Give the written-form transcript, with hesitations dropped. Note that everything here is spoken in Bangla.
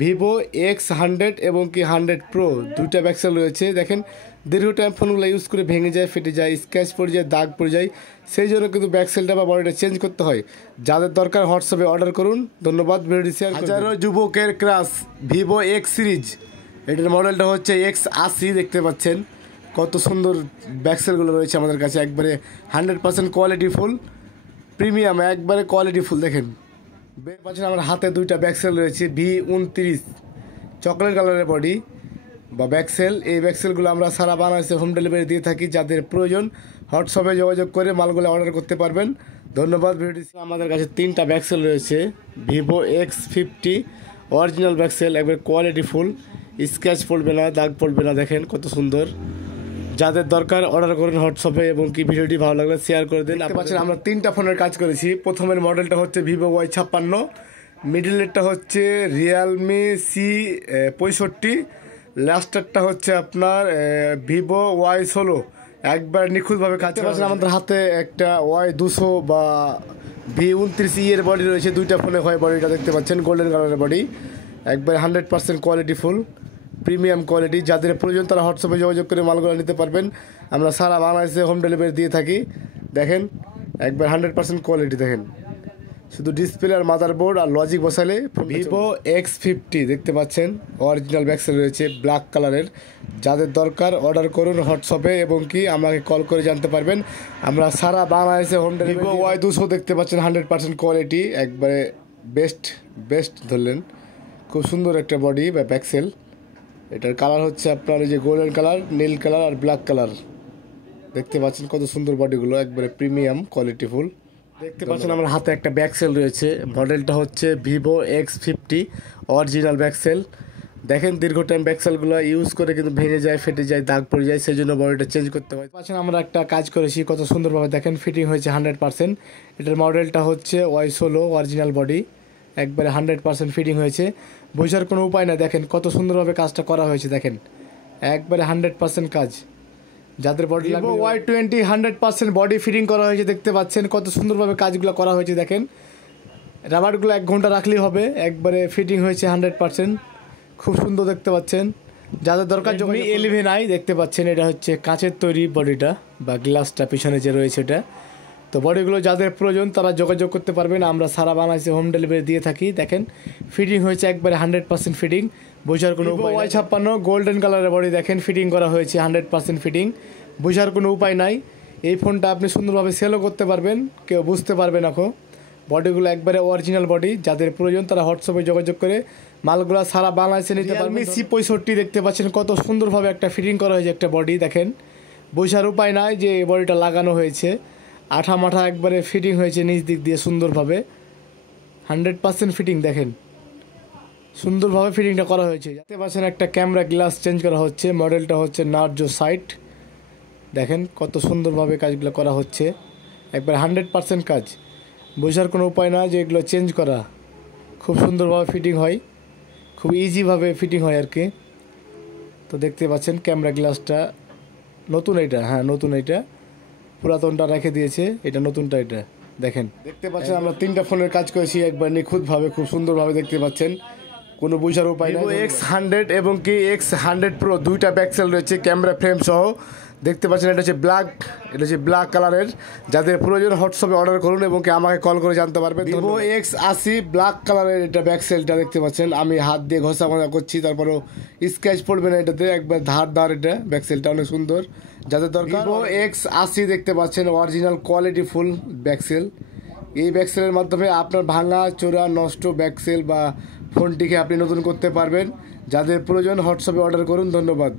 ভিভো X100 এবং কি 100 প্রো দুইটা ব্যাকসেল রয়েছে। দেখেন দীর্ঘ টাইম ফোনগুলো ইউজ করে ভেঙে যায়, ফেটে যায়, স্ক্র্যাচ পড়ে যায়, দাগ পড়ে যায়, সেই জন্য কিন্তু ব্যাকসেলটা বা বডিটা চেঞ্জ করতে হয়। যাদের দরকার হোয়াটসঅ্যাপে অর্ডার করুন। ধন্যবাদ। ভিডিওটি শেয়ার করুন। হাজারো যুবকের ক্রাশ ভিভো X সিরিজ, এটার মডেলটা হচ্ছে X80। দেখতে পাচ্ছেন কত সুন্দর ব্যাকসেলগুলো রয়েছে আমাদের কাছে, একবারে 100% কোয়ালিটি ফুল, প্রিমিয়াম, একবারে কোয়ালিটি ফুল। দেখেন পাচ্ছেন আমার হাতে দুইটা ব্যাকসেল রয়েছে V29 চকলেট কালারের বডি বা ব্যাকসেল। এই ব্যাকসেলগুলো আমরা সারা বাংলাদেশে হোম ডেলিভারি দিয়ে থাকি। যাদের প্রয়োজন হোয়াটসঅ্যাপে যোগাযোগ করে মালগুলো অর্ডার করতে পারবেন। ধন্যবাদ। ভিডিওটি আমাদের কাছে তিনটা ব্যাকসেল রয়েছে ভিভো X50 অরিজিনাল ব্যাকসেল, একবার কোয়ালিটি ফুল, স্ক্র্যাচ পড়বে না, দাগ পড়বে না। দেখেন কত সুন্দর। যাদের দরকার অর্ডার করুন হোয়াটসঅ্যাপে, এবং কি ভিডিওটি ভালো লাগলে শেয়ার করে দিন। দেখতে পাচ্ছেন আমরা তিনটা ফোনের কাজ করেছি। প্রথমের মডেলটা হচ্ছে ভিভো Y56, মিডিলেরটা হচ্ছে রিয়েলমি C65, লাস্টারটা হচ্ছে আপনার ভিভো Y16। একবার নিখুঁতভাবে কাজ করছে। আমাদের হাতে একটা Y200 বা V29 এর বডি রয়েছে। দুইটা ফোনে হয় বডিটা, দেখতে পাচ্ছেন গোল্ডেন কালারের বডি, একবার 100% কোয়ালিটি ফুল, প্রিমিয়াম কোয়ালিটি। যাদের প্রয়োজন তারা হোয়াটসঅ্যাপে যোগাযোগ করে মালগুলো নিতে পারবেন। আমরা সারা বাংলাদেশে হোম ডেলিভারি দিয়ে থাকি। দেখেন একবার 100% কোয়ালিটি। দেখেন শুধু ডিসপ্লে আর মাদারবোর্ড আর লজিক বসালে। ভিভো X50 দেখতে পাচ্ছেন অরিজিনাল ব্যাকসেল রয়েছে ব্ল্যাক কালারের। যাদের দরকার অর্ডার করুন হোয়াটসঅ্যাপে, এবং কি আমাকে কল করে জানতে পারবেন। আমরা সারা বাংলাদেশে হোম ডেলিভারি। ভিভো Y200 দেখতে পাচ্ছেন 100% কোয়ালিটি, একবারে বেস্ট ধরলেন। খুব সুন্দর একটা বডি বা ব্যাকসেল। এটার কালার হচ্ছে আপনার এই যে গোল্ডেন কালার, নীল কালার আর ব্ল্যাক কালার। দেখতে পাচ্ছেন কত সুন্দর বডিগুলো, একবারে প্রিমিয়াম কোয়ালিটি ফুল। দেখতে পাচ্ছেন আমার হাতে একটা ব্যাকসেল রয়েছে, মডেলটা হচ্ছে ভিভো X50 অরিজিনাল ব্যাকসেল। দেখেন দীর্ঘ টাইম ব্যাকসেলগুলো ইউজ করে কিন্তু ভেঙে যায়, ফেটে যায়, দাগ পড়ে যায়, সেই জন্য বডিটা চেঞ্জ করতে হয়। পাচ্ছেন আমরা একটা কাজ করেছি কত সুন্দরভাবে। দেখেন ফিটিং হয়েছে 100%। এটার মডেলটা হচ্ছে Y16 অরিজিনাল বডি, একবারে 100% ফিটিং হয়েছে, বোঝার কোনো উপায় না। দেখেন কত সুন্দরভাবে কাজটা করা হয়েছে। দেখেন একবারে 100% কাজ। যাদের বডি লাগবে Y20 100% বডি ফিটিং করা হয়েছে। দেখতে পাচ্ছেন কত সুন্দরভাবে কাজগুলো করা হয়েছে। দেখেন রাবারগুলো 1 ঘন্টা রাখলেই হবে, একবারে ফিটিং হয়েছে 100%, খুব সুন্দর দেখতে পাচ্ছেন। যাদের দরকার Redmi 11i দেখতে পাচ্ছেন, এটা হচ্ছে কাঁচের তৈরি বডিটা বা গ্লাসটা পিছনে যে রয়েছে এটা। তো বডিগুলো যাদের প্রয়োজন তারা যোগাযোগ করতে পারবেন। আমরা সারা বাংলাদেশে হোম ডেলিভারি দিয়ে থাকি। দেখেন ফিটিং হয়েছে একবারে 100% ফিটিং, বোঝার কোনো উপায়। Y56 গোল্ডেন কালারের বডি, দেখেন ফিটিং করা হয়েছে 100% ফিটিং, বোঝার কোনো উপায় নাই। এই ফোনটা আপনি সুন্দরভাবে সেলও করতে পারবেন, কেউ বুঝতে পারবে না। বডিগুলো একবারে অরিজিনাল বডি। যাদের প্রয়োজন তারা হোয়াটসঅ্যাপে যোগাযোগ করে মালগুলো সারা বাংলাদেশে নিতে পারবেন। C65 দেখতে পাচ্ছেন কত সুন্দরভাবে একটা ফিটিং করা হয়েছে একটা বডি। দেখেন বোঝার উপায় নাই যে এই বডিটা লাগানো হয়েছে, আঠা মাঠা একবারে ফিটিং হয়েছে নিচ দিক দিয়ে সুন্দরভাবে, 100% ফিটিং। দেখেন সুন্দরভাবে ফিটিংটা করা হয়েছে। দেখতে পাচ্ছেন একটা ক্যামেরা গ্লাস চেঞ্জ করা হচ্ছে, মডেলটা হচ্ছে নার্জো 60। দেখেন কত সুন্দরভাবে কাজগুলো করা হচ্ছে, একবার 100% কাজ, বোঝার কোনো উপায় না যে এগুলো চেঞ্জ করা। খুব সুন্দরভাবে ফিটিং হয়, খুব ইজিভাবে ফিটিং হয় আর কি। তো দেখতে পাচ্ছেন ক্যামেরা গ্লাসটা নতুন, এইটা হ্যাঁ নতুন, এইটা পুরাতনটা রেখে দিয়েছে, এটা নতুনটা। এটা দেখেন দেখতে পাচ্ছেন আমরা তিনটা ফোনের কাজ করেছি একবার নিখুঁতভাবে, খুব সুন্দরভাবে দেখতে পাচ্ছেন, কোনো বোঝার উপায় নেই। X100 এবং কি X100 প্রো দুইটা ব্যাকসেল রয়েছে ক্যামেরা ফ্রেম সহ। দেখতে পাচ্ছেন এটা হচ্ছে ব্ল্যাক কালারের। যাদের প্রয়োজন হোয়াটসঅ্যাপে অর্ডার করুন, এবং কি আমাকে কল করে জানতে পারবেন। ভিভো X80 ব্ল্যাক কালারের এটা ব্যাকসেলটা দেখতে পাচ্ছেন, আমি হাত দিয়ে ঘষা করছি, তারপরেও স্ক্র্যাচ পড়বে না এটাতে, একবার ধার এটা ব্যাকসেলটা অনেক সুন্দর। যাদের দরকার ভিভো X80 দেখতে পাচ্ছেন অরিজিনাল কোয়ালিটি ফুল ব্যাকসেল। এই ব্যাকসেলের মাধ্যমে আপনার ভাঙা চোরা নষ্ট ব্যাকসেল বা ফোনটিকে আপনি নতুন করতে পারবেন। যাদের প্রয়োজন হোয়াটসঅ্যাপে অর্ডার করুন। ধন্যবাদ।